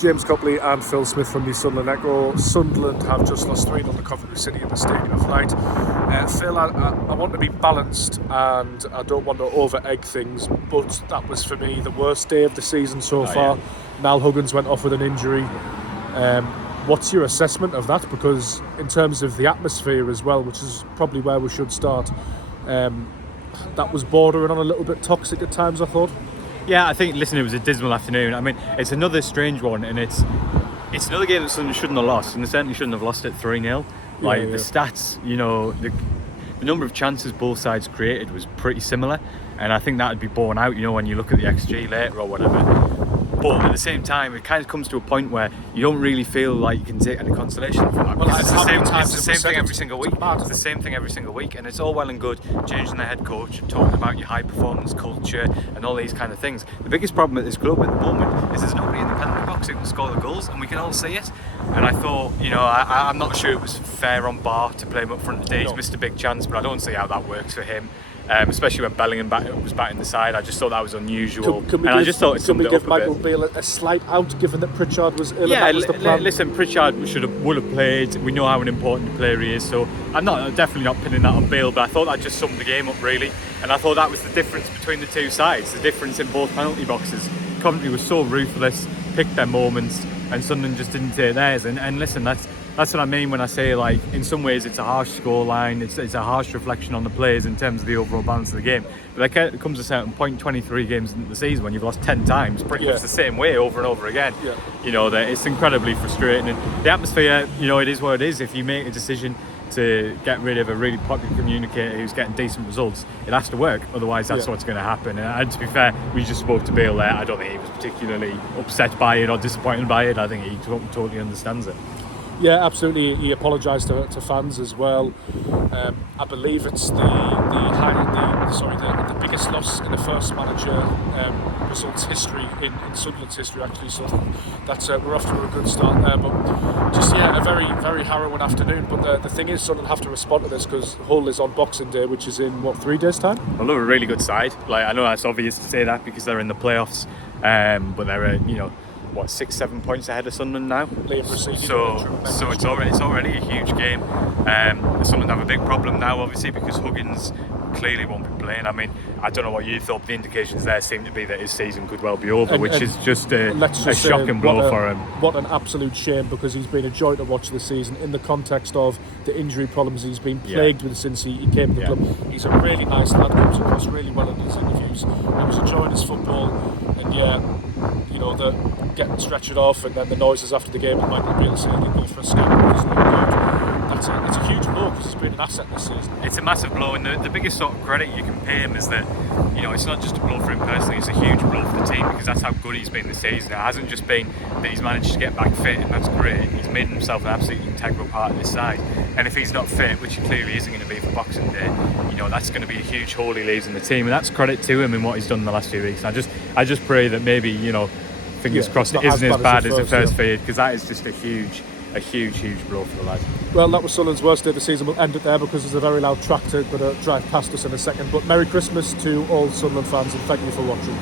James Copley and Phil Smith from the Sunderland Echo. Sunderland have just lost 3-0 to Coventry City in the Stadium of Light. Phil, I want to be balanced and I don't want to over-egg things, but that was for me the worst day of the season so far. Yeah. Niall Huggins went off with an injury. What's your assessment of that? Because in terms of the atmosphere as well, which is probably where we should start, that was bordering on a little bit toxic at times, I thought. Yeah, I think, listen, it was a dismal afternoon. I mean, it's another strange one, and it's another game that Sunderland shouldn't have lost, and they certainly shouldn't have lost it 3-0. Like, the stats, you know, the number of chances both sides created was pretty similar, and I think that would be borne out, you know, when you look at the XG later or whatever. But at the same time, it kind of comes to a point where you don't really feel like you can take any consolation from that. Well, it's the same thing every single week. It's the same thing every single week, and it's all well and good changing the head coach, talking about your high performance culture and all these kind of things. The biggest problem at this club at the moment is there's nobody in the penalty box who can score the goals, and we can all see it. And I thought, you know, I'm not sure it was fair on Bar to play him up front today. He's missed a big chance, but I don't see how that works for him. Especially when Bellingham was batting the side, I just thought that was unusual. I just thought it summed it up a bit. Can we give Michael Beale a slight out, given that Pritchard was ill? Yeah, and that was the plan? Listen, Pritchard would have played. We know how an important player he is, so I'm definitely not pinning that on Beale, but I thought that just summed the game up really, and I thought that was the difference between the two sides, the difference in both penalty boxes. Coventry was so ruthless, picked their moments, and Sunderland just didn't take theirs. And listen, that's what I mean when I say, like, in some ways it's a harsh scoreline, it's a harsh reflection on the players in terms of the overall balance of the game. But there comes a certain point, 23 games into the season, when you've lost 10 times, pretty much the same way over and over again. Yeah. You know, that it's incredibly frustrating. And the atmosphere, you know, it is what it is. If you make a decision to get rid of a really popular communicator who's getting decent results, it has to work, otherwise that's what's going to happen. And to be fair, we just spoke to Bale there. I don't think he was particularly upset by it or disappointed by it. I think he totally understands it. Yeah, absolutely. He apologised to fans as well. I believe it's the biggest loss in the first manager results history in Sunderland's history, actually. So that's we're off to a good start there. But just a very, very harrowing afternoon. But the thing is, Sunderland have to respond to this because Hull is on Boxing Day, which is in 3 days' time. Well, they're a really good side. Like, I know that's obvious to say that because they're in the playoffs, but they're 6-7 points ahead of Sunderland now. So it's already a huge game. Sunderland have a big problem now, obviously, because Huggins clearly won't be playing. I mean, I don't know what you thought, but the indications there seem to be that his season could well be over, which is just a shocking blow for him. What an absolute shame, because he's been a joy to watch this season in the context of the injury problems he's been plagued with since he came to the club. He's a really nice lad, comes across really well in his interviews. He was enjoying his football, and the getting stretched off and then the noises after the game with Michael Beale saying he'd go for a scam doesn't look good. It's a huge blow because he's been an asset this season. It's a massive blow, and the biggest sort of credit you can pay him is that, you know, it's not just a blow for him personally, it's a huge blow for the team, because that's how good he's been this season. It hasn't just been that he's managed to get back fit, and that's great. He's made himself an absolutely integral part of this side, and if he's not fit, which he clearly isn't going to be for Boxing Day, you know, that's going to be a huge hole he leaves in the team, and that's credit to him in what he's done in the last few weeks. I just pray that maybe, you know, fingers crossed it isn't as bad as it first feared, because that is just a huge blow for the lad. Well, that was Sunderland's worst day of the season. We'll end it there because there's a very loud tractor going to drive past us in a second. But Merry Christmas to all Sunderland fans, and thank you for watching.